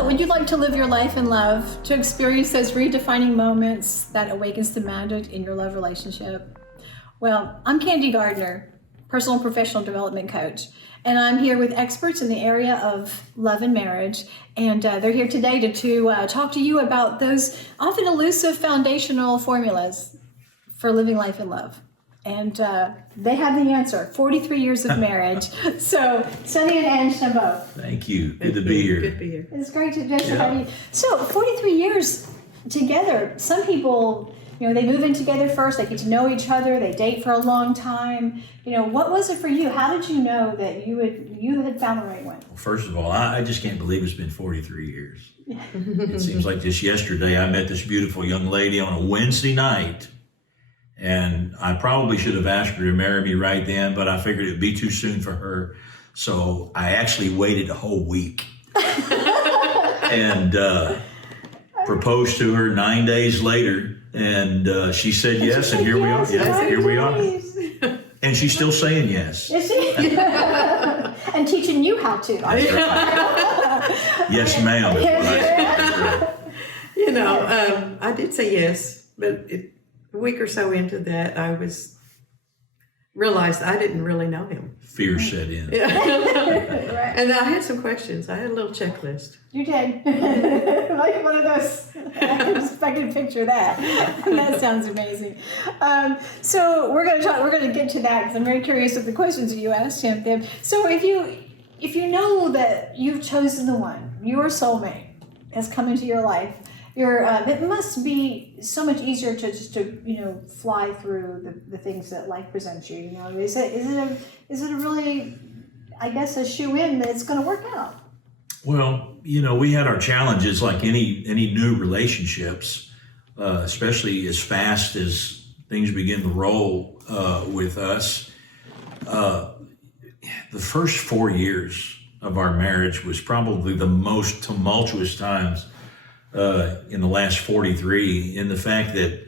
So, would you like to live your life in love, to experience those redefining moments that awakens the magic in your love relationship? Well, I'm Kandi Gardiner, personal and professional development coach, and I'm here with experts in the area of love and marriage, and they're here today to talk to you about those often elusive foundational formulas for living life in love. And they have the answer, 43 years of marriage. So, Sonny and Ann Schambeau. Thank you. Good to be here. Good to be here. It's great to have you. So, 43 years together. Some people, they move in together first. They get to know each other. They date for a long time. What was it for you? How did you know that you had found the right one? Well, first of all, I just can't believe it's been 43 years. It seems like just yesterday I met this beautiful young lady on a Wednesday night. And I probably should have asked her to marry me right then, but I figured it'd be too soon for her. So I actually waited a whole week and proposed to her 9 days later. And she said yes, and here we are. Yeah, here we are. And she's still saying yes. Is she? And teaching you how to. That's right. Yes, ma'am. Right. I did say yes, but a week or so into that, I realized I didn't really know him. Fear set in. Yeah. Right. And I had some questions. I had a little checklist. You did. Like one of those. I can picture that. That sounds amazing. So we're going to get to that because I'm very curious of the questions that you asked him. So if you know that you've chosen the one, your soulmate has come into your life, it must be so much easier to just fly through the things that life presents you. Is it a really, I guess, a shoe-in that it's going to work out? Well, we had our challenges like any new relationships, especially as fast as things begin to roll with us. The first 4 years of our marriage was probably the most tumultuous times in the last 43, in the fact that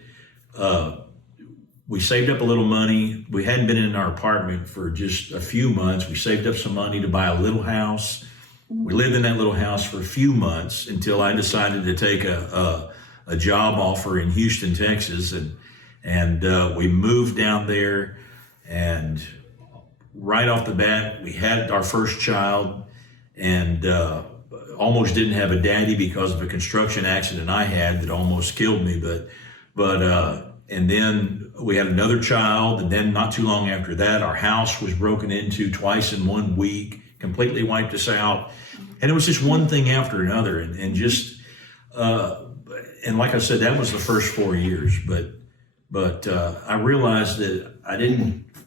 we saved up a little money. We hadn't been in our apartment for just a few months. We saved up some money to buy a little house. We lived in that little house for a few months until I decided to take a job offer in Houston, Texas, and we moved down there. And right off the bat, we had our first child, and almost didn't have a daddy because of a construction accident I had that almost killed me. And then we had another child, and then not too long after that, our house was broken into twice in 1 week, completely wiped us out. And it was just one thing after another. And like I said, that was the first 4 years. But I realized that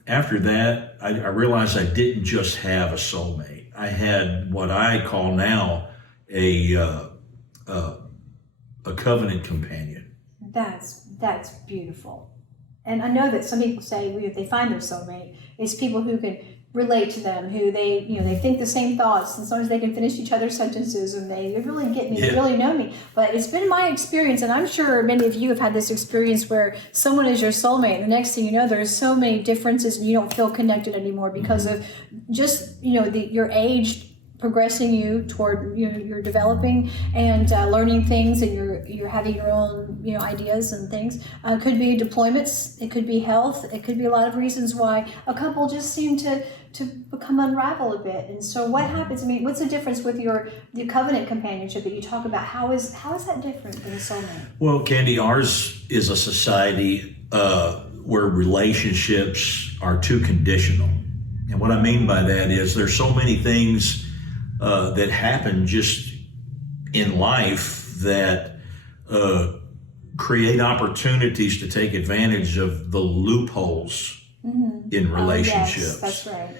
after that, I realized I didn't just have a soulmate. I had what I call now a covenant companion. That's beautiful. And I know that some people say if they find their soulmate, it's people who can relate to them, who they think the same thoughts, and sometimes they can finish each other's sentences, and they really get me, they really know me. But it's been my experience, and I'm sure many of you have had this experience where someone is your soulmate, and the next thing you know, there's so many differences, and you don't feel connected anymore because of just your age progressing you toward you're developing and learning things, and you're having your own ideas and things. Could be deployments, it could be health, it could be a lot of reasons why a couple just seem to become unravel a bit. And so what happens? I mean, what's the difference with the covenant companionship that you talk about? How is that different than a soulmate? Well, Kandi, ours is a society where relationships are too conditional. And what I mean by that is there's so many things that happen just in life that create opportunities to take advantage of the loopholes in relationships. Yes, that's right.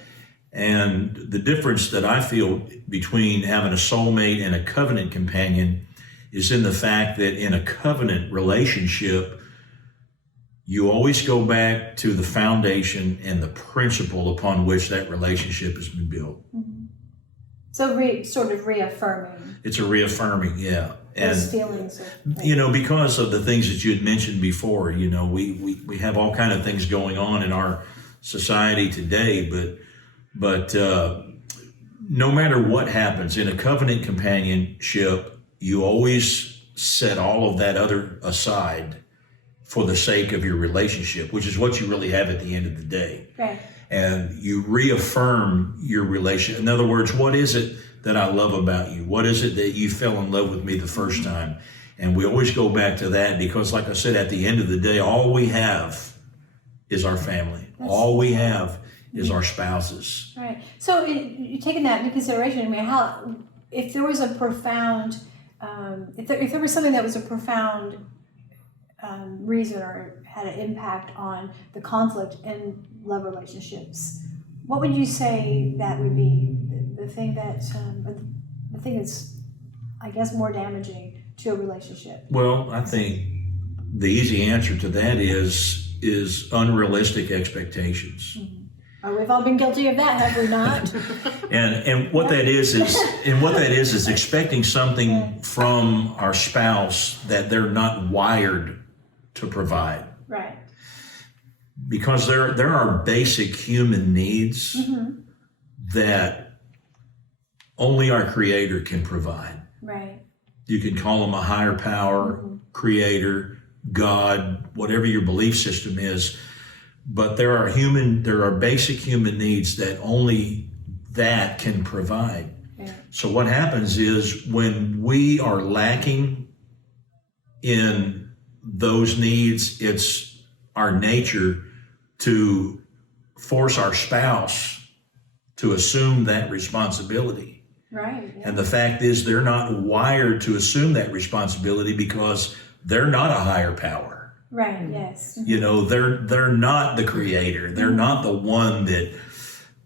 And the difference that I feel between having a soulmate and a covenant companion is in the fact that in a covenant relationship, you always go back to the foundation and the principle upon which that relationship has been built. Mm-hmm. So sort of reaffirming. It's a reaffirming, yeah. Those feelings. Because of the things that you had mentioned before, we have all kind of things going on in our society today, but no matter what happens in a covenant companionship, you always set all of that other aside for the sake of your relationship, which is what you really have at the end of the day. Right. And you reaffirm your relationship. In other words, what is it that I love about you? What is it that you fell in love with me the first time? And we always go back to that because, like I said, at the end of the day, all we have is our family. All we have is our spouses. Right. So you taking that into consideration, I mean, how if there was a profound, if there was something that was a profound reason or had an impact on the conflict in love relationships, what would you say that would be? The thing that's I guess more damaging to a relationship. Well, I think the easy answer to that is unrealistic expectations. Mm-hmm. Oh, we've all been guilty of that, have we not? And what that is expecting something from our spouse that they're not wired to provide. Right. Because there are basic human needs that only our Creator can provide. Right. You can call them a higher power, Creator, God, whatever your belief system is. But there are basic human needs that only that can provide. Yeah. So what happens is when we are lacking in those needs, it's our nature to force our spouse to assume that responsibility. Right. Yeah. And the fact is they're not wired to assume that responsibility because they're not a higher power. Right. Yes. You know, they're not the Creator. They're not the one that.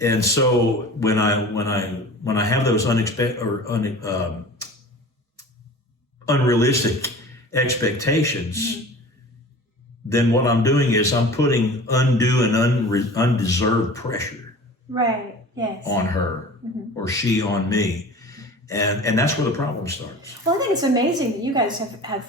And so when I have those unrealistic expectations, then what I'm doing is I'm putting undue and undeserved pressure. Right. Yes. On her or she on me. And that's where the problem starts. Well, I think it's amazing that you guys have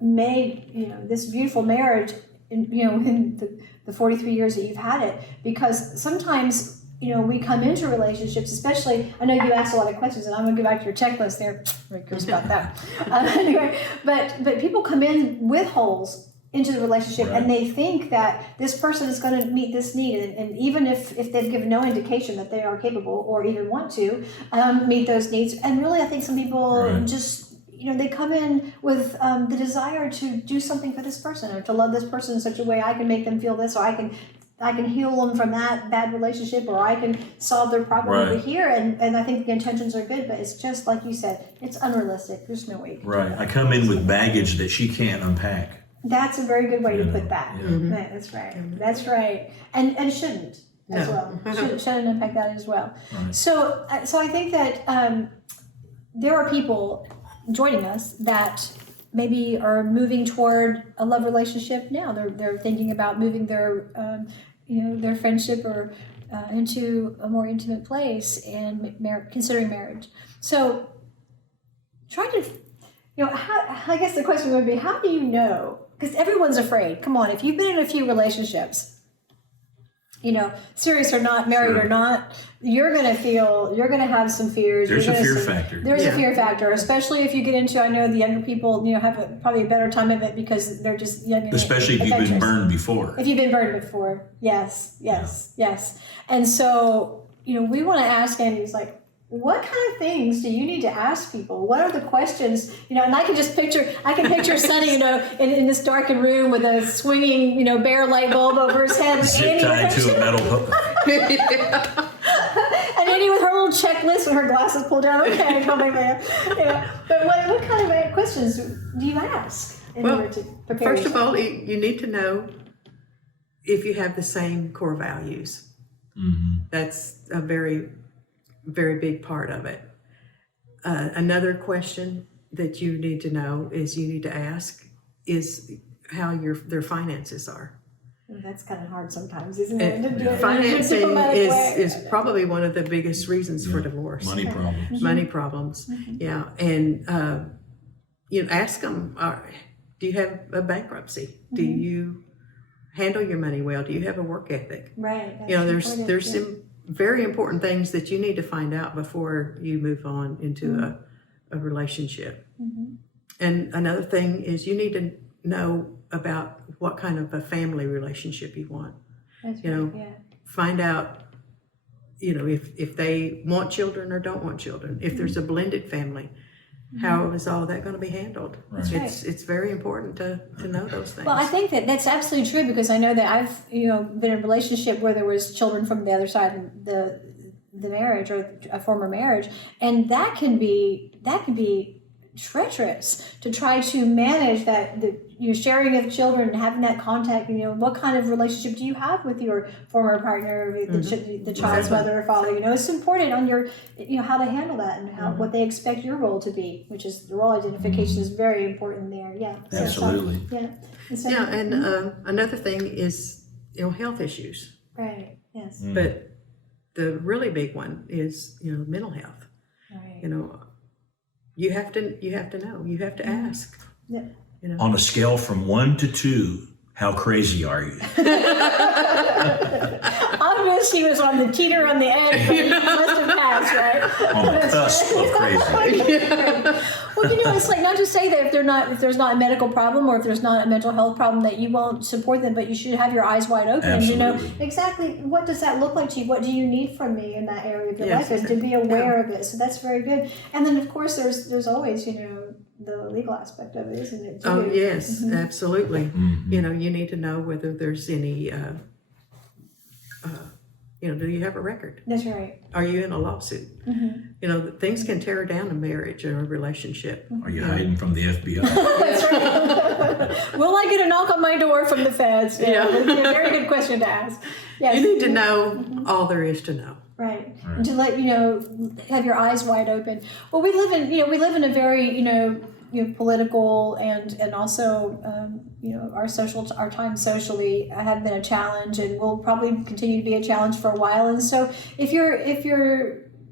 made, this beautiful marriage in the 43 years that you've had it, because sometimes, we come into relationships, especially, I know you asked a lot of questions and I'm going to go back to your checklist there. Very curious about that. Anyway, but people come in with holes into the relationship, right. And they think that this person is going to meet this need, and even if they've given no indication that they are capable or even want to meet those needs. And really, I think some people right. just, they come in with the desire to do something for this person or to love this person in such a way I can make them feel this, or I can heal them from that bad relationship, or I can solve their problem right. over here. And I think the intentions are good, but it's just like you said, it's unrealistic. There's no way. Right. I come in with baggage that she can't unpack. That's a very good way to put that. Yeah. That's right. That's right. And shouldn't as well. Shouldn't impact that as well. Right. So I think that there are people joining us that maybe are moving toward a love relationship now. They're thinking about moving their their friendship or into a more intimate place and considering marriage. So try to. I guess the question would be, how do you know? Because everyone's afraid. Come on, if you've been in a few relationships, serious or not, married or not, you're going to have some fears. There's a fear factor. There's a fear factor, especially if you get into, I know the younger people, have probably a better time of it because they're just young and especially if you've been burned before. If you've been burned before, yes. And so, we want to ask Andy, what kind of things do you need to ask people? What are the questions? And I can picture Sonny, in this darkened room with a swinging, bare light bulb over his head. Zip tied to a metal hook. And Annie with her little checklist with her glasses pulled down. Okay, But what kind of questions do you ask in order to prepare First of all, you need to know if you have the same core values. Mm-hmm. That's a very, very big part of it. Another question that you need to know is you need to ask is how their finances are. That's kind of hard sometimes, isn't it? Financing is probably one of the biggest reasons for divorce. Money problems. Mm-hmm. Money problems, yeah. And, ask them, do you have a bankruptcy? Mm-hmm. Do you handle your money well? Do you have a work ethic? Right. There's some very important things that you need to find out before you move on into a relationship. Mhm. And another thing is you need to know about what kind of a family relationship you want. That's You know, right, yeah. Find out, if they want children or don't want children. If there's a blended family, how is all that going to be handled? That's right. It's very important to know those things. Well, I think that that's absolutely true, because I know that I've been in a relationship where there was children from the other side of the marriage, or a former marriage, and that can be treacherous to try to manage that, the sharing of children and having that contact. What kind of relationship do you have with your former partner, the child's Right. mother or father? It's important on your how to handle that, and how what they expect your role to be, which is the role identification is very important there. Yeah, Absolutely. And another thing is health issues. Right. Yes. But the really big one is mental health. Right. You have to know. You have to ask. Yeah. On a scale from 1 to 2, how crazy are you? Obviously, he was on the teeter on the edge, but he must have passed, right? On the cusp of crazy. Well, it's like, not to say that if there's not a medical problem, or if there's not a mental health problem, that you won't support them, but you should have your eyes wide open. Absolutely. Exactly what does that look like to you? What do you need from me in that area of your Yes, life, and to be aware of it. So that's very good. And then, of course, there's always the legal aspect of it, isn't it? Oh yes, Mm-hmm. absolutely. Mm-hmm. You need to know whether there's any. Do you have a record? That's right. Are you in a lawsuit? Mm-hmm. Things can tear down a marriage or a relationship. Are you hiding from the FBI? That's right. Will I get a knock on my door from the feds? Yeah. It's a very good question to ask. Yes. You need to know all there is to know. Right. And to let have your eyes wide open. Well, we live in a very political and also our time socially have been a challenge, and will probably continue to be a challenge for a while. And so if you're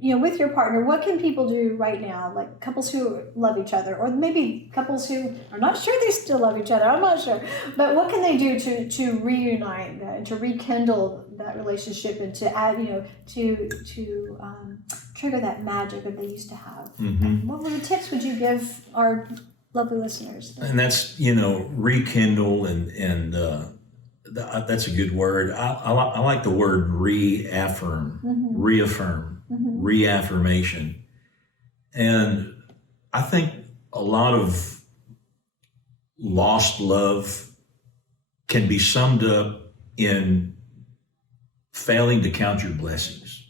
with your partner, what can people do right now? Like couples who love each other, or maybe couples who are not sure they still love each other. I'm not sure, but what can they do to reunite that, to rekindle that relationship, and to add to trigger that magic that they used to have? Mm-hmm. What little tips would you give our lovely listeners? And that's, rekindle, and that's a good word. I like the word reaffirm, reaffirm, reaffirmation. And I think a lot of lost love can be summed up in failing to count your blessings.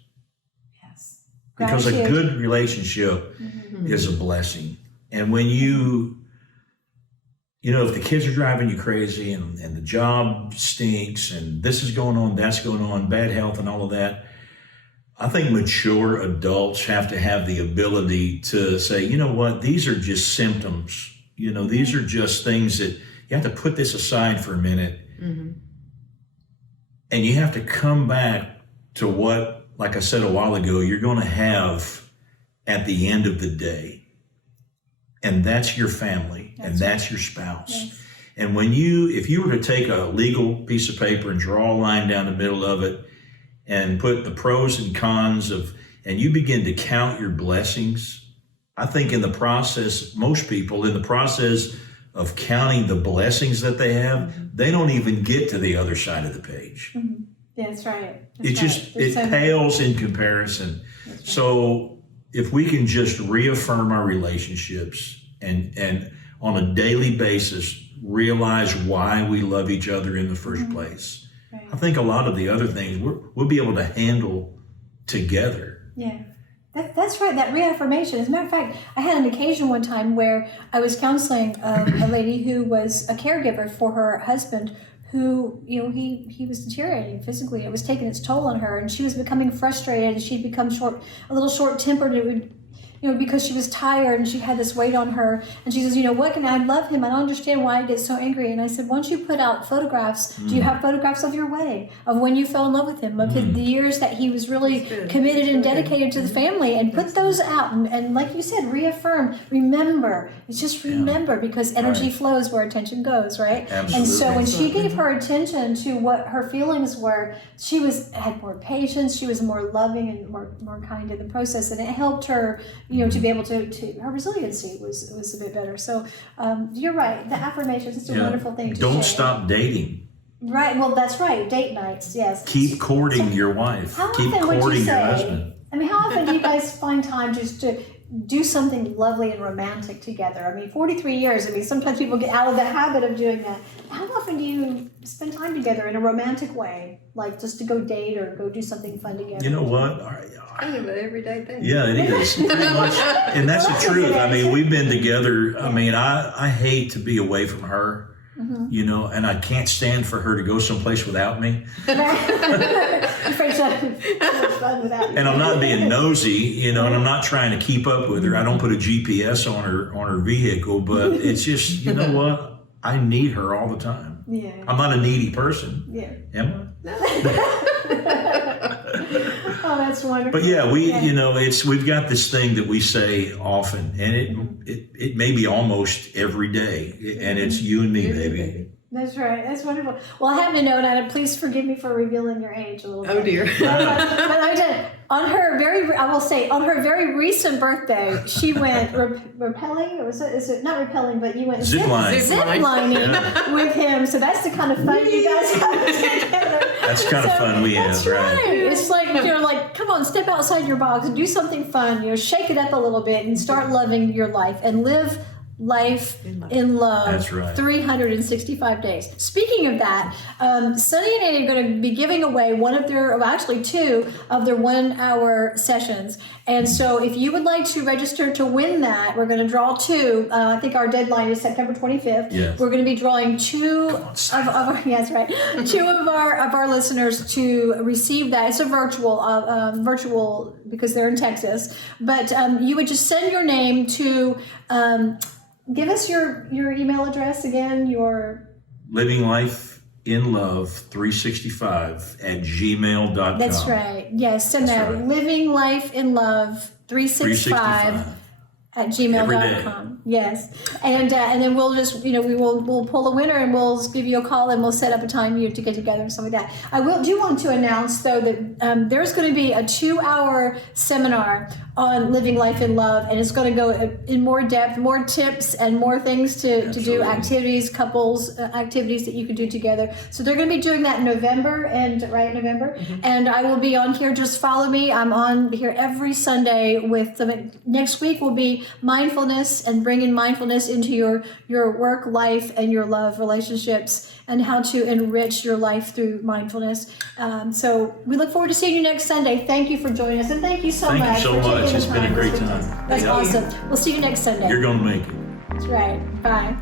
Yes. Because a Gratitude. good relationship is a blessing. And when if the kids are driving you crazy, and the job stinks, and this is going on, that's going on, bad health and all of that, I think mature adults have to have the ability to say, you know what, these are just symptoms. These are just things that you have to put this aside for a minute. Mm-hmm. And you have to come back to what, like I said a while ago, you're going to have at the end of the day. And that's your family, and that's your spouse. Yes. And if you were to take a legal piece of paper and draw a line down the middle of it, and put the pros and cons and you begin to count your blessings, I think most people in the process of counting the blessings that they have, they don't even get to the other side of the page. Mm-hmm. Yeah, that's right. It pales in comparison. Right. So if we can just reaffirm our relationships and on a daily basis realize why we love each other in the first place, Right. I think a lot of the other things we'll be able to handle together. Yeah. That's right, that reaffirmation. As a matter of fact, I had an occasion one time where I was counseling a lady who was a caregiver for her husband, who, he was deteriorating physically. It was taking its toll on her, and she was becoming frustrated, and she'd become a little short-tempered. It would, because she was tired and she had this weight on her. And she says, what can I love him? I don't understand why I get so angry. And I said, why don't you put out photographs? Do you have photographs of your wedding, of when you fell in love with him, of the years that he was really committed and dedicated to the family, and put those out. And like you said, reaffirm, remember. It's just remember, because energy flows where attention goes, right? Absolutely. And so when she gave her attention to what her feelings were, she had more patience, she was more loving and more kind in the process, and it helped her to be able to her resiliency was a bit better. So you're right. The affirmations is a wonderful thing to Don't share. stop dating. Right. Well, that's right. Date nights. Yes. Keep courting your wife. How Keep often would you courting your say? husband. I mean, how often do you guys find time just to do something lovely and romantic together? I mean, 43 years. I mean, sometimes people get out of the habit of doing that. How often do you spend time together in a romantic way, like just to go date or go do something fun together? You know what? Kind of an everyday thing. Yeah, it is. Pretty much. And that's Well, the truth. I mean, that's we've been together. I mean, I hate to be away from her. And I can't stand for her to go someplace without me. Afraid she'll have fun without you. And I'm not being nosy, and I'm not trying to keep up with her. I don't put a GPS on her vehicle, but it's just, you know what? I need her all the time. Yeah. I'm not a needy person, Yeah. am I? Oh, that's wonderful. But yeah, we've got this thing that we say often, and it may be almost every day, and it's you and me, baby. That's right. That's wonderful. Well, I have to note, Anna, please forgive me for revealing your age a little bit. Oh dear. But I did. On her very recent birthday, she went rappelling. Or is it not rappelling, but you went Zip line. zip lining with him. So that's the kind of fun you guys have together. That's the kind of fun we have, That's right? It's like you're like, come on, step outside your box and do something fun. Shake it up a little bit and start loving your life and live life in love. That's right. 365 days. Speaking of that, Sonny and Ann are going to be giving away two of their 1 hour sessions. And so if you would like to register to win that, we're going to draw two. I think our deadline is September 25th. Yes. Two of our listeners to receive that. It's a virtual because they're in Texas. But you would just send your name to give us your email address again. Your Living Life in Love 365 at gmail.com. That's right. Yes, send that. Right. Living Life in Love 365 at gmail.com. Yes. And then we'll just, we'll pull a winner and we'll give you a call and we'll set up a time to get together and something like that. I do want to announce, though, that there's going to be a 2-hour seminar on living life in love, and it's going to go in more depth, more tips and more things to do, activities, couples activities that you can do together. So they're going to be doing that in November, and and I will be on here. Just follow me. I'm on here every Sunday with them. Next week will be mindfulness and bringing mindfulness into your work life and your love relationships and how to enrich your life through mindfulness. So we look forward to seeing you next Sunday. Thank you for joining us, and thank you so much. Thank you so for taking much. the It's been a time great this week. time. That's awesome. We'll see you next Sunday. You're going to make it. That's right. Bye.